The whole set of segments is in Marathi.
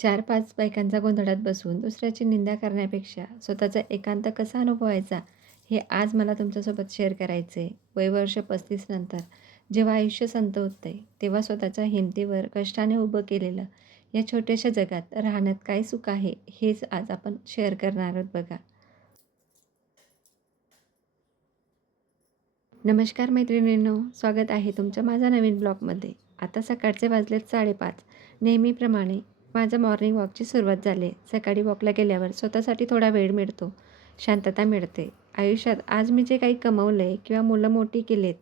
4-5 बायकांचा गोंधळात बसून दुसऱ्याची निंदा करण्यापेक्षा स्वतःचा एकांत कसा अनुभवायचा, हे आज मला तुमच्यासोबत शेअर करायचं आहे. वय वर्ष 35 नंतर जेव्हा आयुष्य संतवतंय, तेव्हा स्वतःच्या हिमतीवर कष्टाने उभं केलेलं या छोट्याशा जगात राहण्यात काय सुख आहे, हेच आज आपण शेअर करणार आहोत बघा. नमस्कार मैत्रिणींनो, स्वागत आहे तुमचं माझ्या नवीन ब्लॉगमध्ये. आता सकाळचे वाजलेत 5:30. नेहमीप्रमाणे माझं मॉर्निंग वॉकची सुरुवात झाली आहे. सकाळी वॉकला गेल्यावर स्वतःसाठी थोडा वेळ मिळतो, शांतता मिळते. आयुष्यात आज मी जे काही कमवलं आहे किंवा मुलं मोठी केलीत,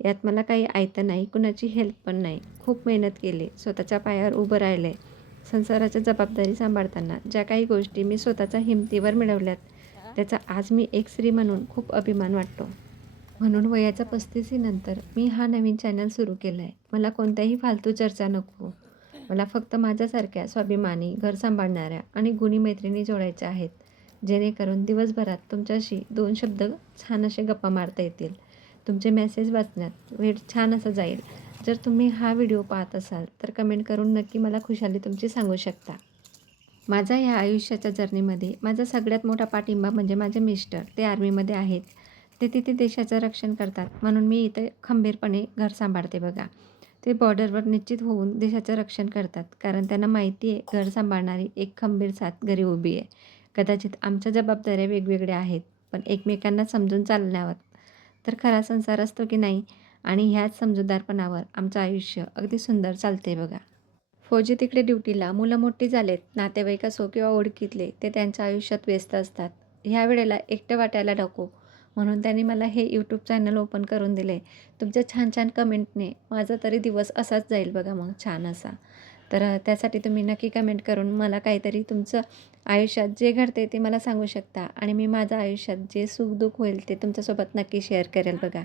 यात मला काही आयतं नाही, कुणाची हेल्प पण नाही. खूप मेहनत केली, स्वतःच्या पायावर उभं राहिले. संसाराच्या जबाबदारी सांभाळताना ज्या काही गोष्टी मी स्वतःच्या हिमतीवर मिळवल्यात, त्याचा आज मी एक स्त्री म्हणून खूप अभिमान वाटतो. म्हणून वयाच्या 35 नंतर मी हा नवीन चॅनल सुरू केला आहे. मला कोणत्याही फालतू चर्चा नको. मला फक्त माझ्यासारख्या स्वाभिमानी, घर सांभाळणाऱ्या आणि गुणी मैत्रिणी जोडायच्या आहेत. जेणेकरून दिवसभरात तुमच्याशी 2 शब्द छान असे गप्पा मारता येतील. तुमचे मेसेज वाचण्यात वेळ छान असा जाईल. जर तुम्ही हा व्हिडिओ पाहत असाल तर कमेंट करून नक्की मला खुशाली तुमची सांगू शकता. माझा ह्या आयुष्याच्या जर्नीमध्ये माझा सगळ्यात मोठा पाठिंबा म्हणजे माझे मिस्टर. ते आर्मीमध्ये आहेत. ते तिथे देशाचं रक्षण करतात, म्हणून मी इथे खंबीरपणे घर सांभाळते बघा. ते बॉर्डरवर निश्चित होऊन देशाचं रक्षण करतात, कारण त्यांना माहिती आहे घर सांभाळणारी एक खंबीर साथ घरी उभी आहे. कदाचित आमच्या जबाबदाऱ्या वेगवेगळ्या आहेत, पण एकमेकांना समजून चालण्यावर तर खरा संसार असतो की नाही. आणि ह्याच समजूतदारपणावर आमचं आयुष्य अगदी सुंदर चालते बघा. फौजी तिकडे ड्युटीला, मुलं मोठी झालेत, नातेवाईक असो किंवा ओळखीतले, ते त्यांच्या आयुष्यात व्यस्त असतात. ह्या वेळेला एकटं वाटायला नको, म्हणून त्यांनी मला हे यूट्यूब चॅनल ओपन करून दिले. तुमच्या छान छान कमेंटने माझा तरी दिवस असाच जाईल बघा मग छान असा. तर त्यासाठी तुम्ही नक्की कमेंट करून मला काहीतरी तुमचं आयुष्यात जे घडते ते मला सांगू शकता, आणि मी माझ्या आयुष्यात जे सुखदुःख होईल ते तुमच्यासोबत नक्की शेअर करेल बघा.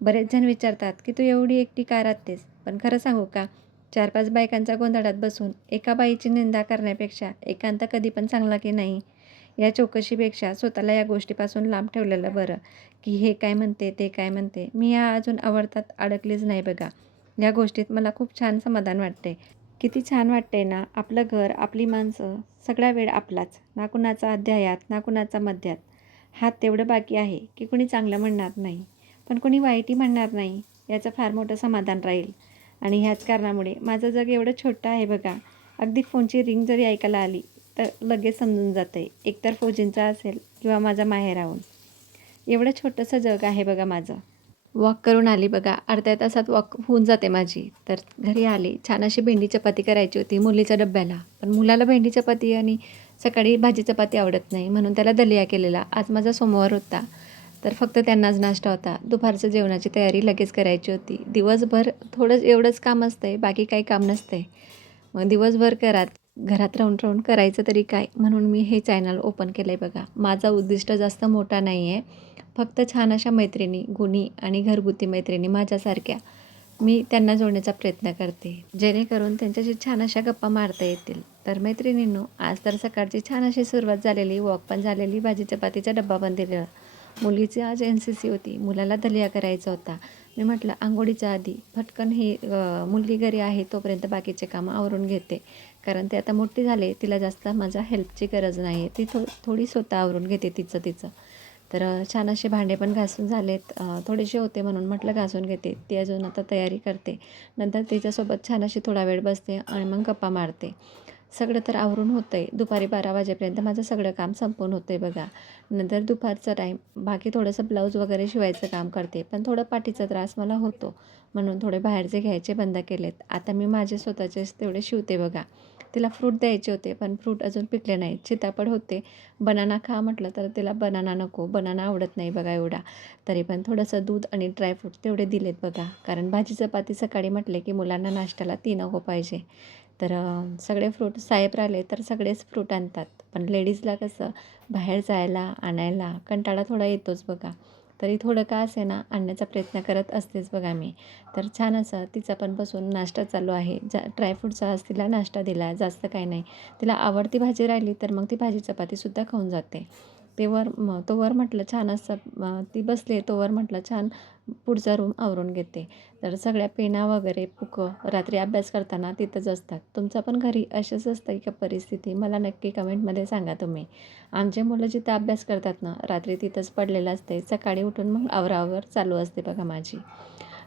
बरेच जण विचारतात की तू एवढी एकटी का राहतेस, पण खरं सांगू का, 4-5 बायकांच्या गोंधळात बसून एका बाईची निंदा करण्यापेक्षा एकांत कधी पण चांगला की नाही, या चौकशीपेक्षा स्वतःला या गोष्टीपासून लांब ठेवलेलं बरं. की हे काय म्हणते, ते काय म्हणते, मी या अजून आवडतात अडकलीच नाही बघा. या गोष्टीत मला खूप छान समाधान वाटते. किती छान वाटते ना, आपलं घर, आपली माणसं, सगळा वेळ आपलाच. ना कुणाचा अध्यायात, ना कुणाचा मध्यात. हात तेवढं बाकी आहे की कुणी चांगलं म्हणणार नाही, पण कुणी वाईटही म्हणणार नाही, याचं फार मोठं समाधान राहील. आणि ह्याच कारणामुळे माझं जग एवढं छोटं आहे बघा. अगदी फोनची रिंग जरी ऐकायला आली तर लगेच समजून जाते, एकतर फौजींचा असेल किंवा माझा माहेराहून. एवढं छोटंसं जग आहे बघा माझं. वॉक करून आली बघा, अर्ध्या तासात वॉक होऊन जाते माझी. तर घरी आली, छान अशी भेंडी चपाती करायची होती मुलीच्या डब्याला. पण मुलाला भेंडी चपाती आणि सकाळी भाजी चपाती आवडत नाही, म्हणून त्याला दलिया केलेला. आज माझा सोमवार होता, तर फक्त त्यांनाच नाश्ता होता. दुपारच्या जेवणाची तयारी लगेच करायची होती. दिवसभर थोडं एवढंच काम असतंय, बाकी काही काम नसतंय. मग दिवसभर घरात राहून राहून करायचं तरी काय, म्हणून मी हे चॅनल ओपन केलं आहे बघा. माझा उद्दिष्ट जास्त मोठा नाही आहे, फक्त छान अशा मैत्रिणी, गुणी आणि घरगुती मैत्रिणी माझ्यासारख्या मी त्यांना जोडण्याचा प्रयत्न करते, जेणेकरून त्यांच्याशी छान अशा गप्पा मारता येतील. तर मैत्रिणींनो, आज तर सकाळची छान अशी सुरुवात झालेली, वॉक पण झालेली, भाजी चपातीचा डब्बा पण दिलेला. मुलीची आज NCC होती, मुलाला दलिया करायचा होता. मी म्हटलं अंघोळीच्या आधी पटकन ही मुलगी घरी आहे तोपर्यंत बाकीचे कामं आवरून घेते, कारण ते आता मोठी झाले, तिला जास्त माझ्या हेल्पची गरज नाही आहे. ती थोडी स्वतः आवरून घेते तिचं तिचं. तर छान असे भांडे पण घासून झालेत, थोडेसे होते म्हणून म्हटलं घासून घेते. ती अजून आता तयारी करते. नंतर तिच्यासोबत छान अशी थोडा वेळ बसते आणि मग गप्पा मारते. सगळं तर आवरून होतं आहे. दुपारी 12 वाजेपर्यंत माझं सगळं काम संपवून होतं आहे बघा. नंतर दुपारचा टाईम बाकी थोडंसं ब्लाऊज वगैरे शिवायचं काम करते, पण थोडं पाठीचा त्रास मला होतो, म्हणून थोडे बाहेरचे घ्यायचे बंद केलेत. आता मी माझे स्वतःचेच तेवढे शिवते बघा. तिला फ्रूट द्यायचे होते, पण फ्रूट अजून पिकले नाहीत. सीताफळ होते, बनाना खा म्हटलं तर तिला बनाना नको, बनाना आवडत नाही बघा एवढा. तरी पण थोडंसं दूध आणि ड्रायफ्रूट तेवढे दिलेत बघा, कारण भाजी चपाती सकाळी म्हटले की मुलांना नाश्त्याला ती नको पाहिजे. तर सगळे फ्रूट साहेब राहिले तर सगळेच फ्रूट आणतात, पण लेडीजला कसं बाहेर जायला, आणायला कंटाळा थोडा येतोच बघा. तरी थोडं का असेना आणण्याचा प्रयत्न करत असतेच बघा मी. तर छान असं तिचा पण बसून नाश्ता चालू आहे. ड्रायफ्रूटचा आज तिला नाश्ता दिला, जास्त काही नाही. तिला आवडती भाजी राहिली तर मग ती भाजी चपातीसुद्धा खाऊन जाते. तोवर म्हटलं छान असं ती बसले तोवर म्हटलं छान पुढचा रूम आवरून घेते. तर सगळ्या पेना वगैरे पुकं रात्री अभ्यास करताना तिथंच असतात. तुमच्या पण घरी अशीच असते का परिस्थिती? मला नक्की कमेंटमध्ये सांगा तुम्ही. आमचे मुलं जिथं अभ्यास करतात ना, रात्री तिथंच पडलेलं असते. सकाळी उठून मग आवराआवर चालू असते बघा माझी.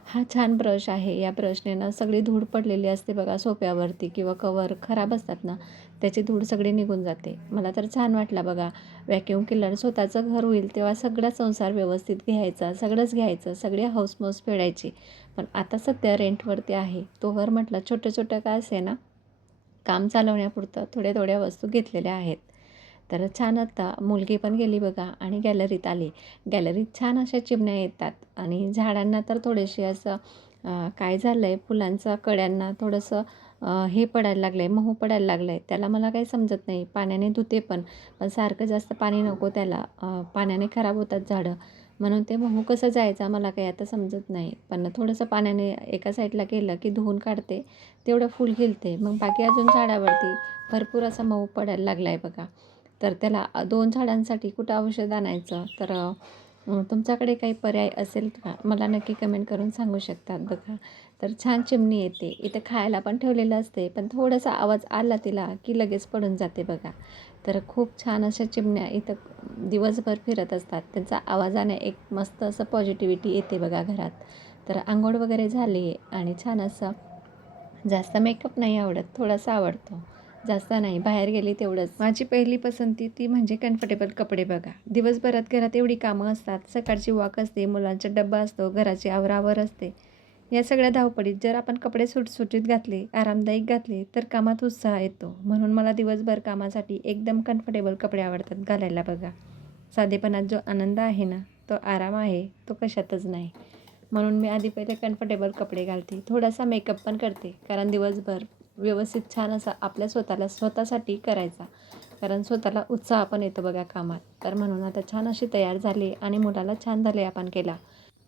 हा छान ब्रश आहे. या ब्रशने ना सगळी धूळ पडलेली असते बघा सोफ्यावरती किंवा कवर खराब असतात ना, त्याची धूळ सगळी निघून जाते. मला तर छान वाटलं बघा. व्हॅक्यूम क्लीनर स्वतःचं घर होईल तेव्हा सगळा संसार व्यवस्थित घ्यायचा, सगळंच घ्यायचं, सगळी हौस-मौस फेडायची. पण आता सध्या रेंटवरती आहे. तोवर म्हटलं छोटं-छोटं का असेना, काम चालवण्यापुरतं थोड्या-थोड्या वस्तू घेतलेल्या आहेत. तर छान आता मुलगी पण गेली बघा आणि गॅलरीत आली. गॅलरीत छान अशा चिमण्या येतात आणि झाडांना तर थोडेसे असं काय झालं आहे फुलांचा कळ्यांना थोडंसं हे पडायला लागलं आहे, मऊ पडायला लागलं आहे. त्याला मला काही समजत नाही. पाण्याने धुते पण सारखं जास्त पाणी नको त्याला. पाण्याने खराब होतात झाडं. म्हणून ते मऊ कसं जायचं मला काही आता समजत नाही. पण थोडंसं पाण्याने एका साईडला केलं की धुवून काढते. तेवढं फुल खिलते. मग बाकी अजून झाडावरती भरपूर असा मऊ पडायला लागला आहे बघा. तर त्याला 2 झाडांसाठी कुठं औषध आणायचं? तर तुमच्याकडे काही पर्याय असेल का? मला नक्की कमेंट करून सांगू शकतात बघा. तर छान चिमणी येते. इथं खायला पण ठेवलेलं असते, पण थोडासा आवाज आला तिला की लगेच पडून जाते बघा. तर खूप छान अशा चिमण्या इथं दिवसभर फिरत असतात. त्यांचा आवाजाने एक मस्त असं पॉझिटिव्हिटी येते बघा घरात. तर अंघोळ वगैरे झाली आहे आणि छान असं जास्त मेकअप नाही आवडत, थोडासा आवडतो. जास्त नाही, बाहेर गेली तेवढंच. माझी पहिली पसंती ती म्हणजे कम्फर्टेबल कपडे बघा. दिवसभरात घरात एवढी कामं असतात, सकाळची वॉक असते, मुलांचा डब्बा असतो, घराची आवरावर असते. या सगळ्या धावपळीत जर आपण कपडे सुटसुटीत घातले, आरामदायक घातले, तर कामात उत्साह येतो. म्हणून मला दिवसभर कामासाठी एकदम कम्फर्टेबल कपडे आवडतात घालायला बघा. साधेपणात जो आनंद आहे ना, तो आराम आहे, तो कशातच नाही. म्हणून मी आधी पहिले कम्फर्टेबल कपडे घालते. थोडासा मेकअप पण करते, कारण दिवसभर व्यवस्थित छान असा आपल्या स्वतःसाठी करायचा. कारण स्वतःला उत्साह पण येतो बघा कामात. तर म्हणून आता छान अशी तयार झाली आणि मुलाला छान आपण केला.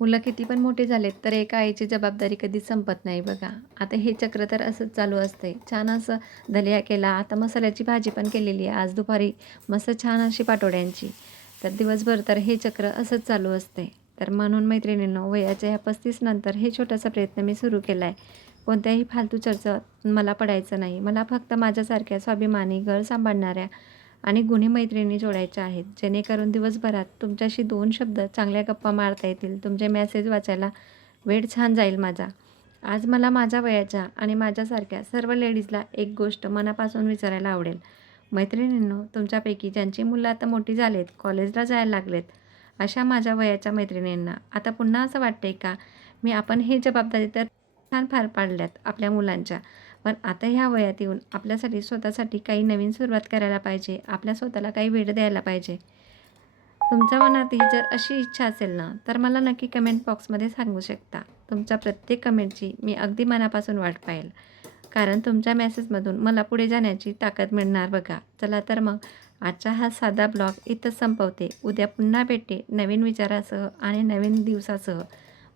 मुलं किती पण मोठी झालेत, तर एका आईची जबाबदारी कधीच संपत नाही बघा. आता हे चक्र तर असंच चालू असते. छान असं दलिया केला. आता मसाल्याची भाजी पण केलेली आहे. आज दुपारी मस्त छान अशी पाटोड्यांची. तर दिवसभर तर हे चक्र असंच चालू असते. तर म्हणून मैत्रिणींनो, वयाच्या ह्या 35 नंतर हे छोटासा प्रयत्न मी सुरू केला आहे. कोणत्याही फालतू चर्चेत मला पडायचं नाही. मला फक्त माझ्यासारख्या स्वाभिमानी, घर सांभाळणाऱ्या आणि गुणी मैत्रिणी जोडायच्या आहेत. जेणेकरून दिवसभरात तुमच्याशी 2 शब्द चांगल्या गप्पा मारता येतील. तुमचे मेसेज वाचायला वेळ छान जाईल माझा. आज मला माझ्या वयाच्या आणि माझ्यासारख्या सर्व लेडीजला एक गोष्ट मनापासून विचारायला आवडेल. मैत्रिणींनो, तुमच्यापैकी ज्यांची मुलं आता मोठी झालेत, कॉलेजला जायला लागलेत, अशा माझ्या वयाच्या मैत्रिणींना आता पुन्हा असं वाटतंय का, आपण हे जबाबदारी तर छान पार पाडल्यात आपल्या मुलांच्या. पण आता ह्या वयात येऊन आपल्यासाठी स्वतःसाठी काही नवीन सुरुवात करायला पाहिजे. आपल्या स्वतःला काही वेळ द्यायला पाहिजे. तुमच्या मनात ही जर अशी इच्छा असेल ना, तर मला नक्की कमेंट बॉक्समध्ये सांगू शकता. तुमच्या प्रत्येक कमेंटची मी अगदी मनापासून वाट पाहेल. कारण तुमच्या मेसेजमधून मला पुढे जाण्याची ताकद मिळणार बघा. चला तर मग आजचा हा साधा ब्लॉग इथंच संपवते. उद्या पुन्हा भेटते नवीन विचारासह आणि नवीन दिवसासह.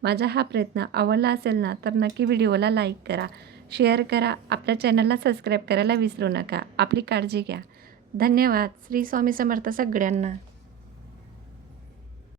माझा हा प्रयत्न आवडला असेल ना, तर नक्की व्हिडिओला लाईक करा, शेअर करा, आपल्या चॅनलला सबस्क्राईब करायला विसरू नका. आपली काळजी घ्या. धन्यवाद. श्री स्वामी समर्थ सगळ्यांना.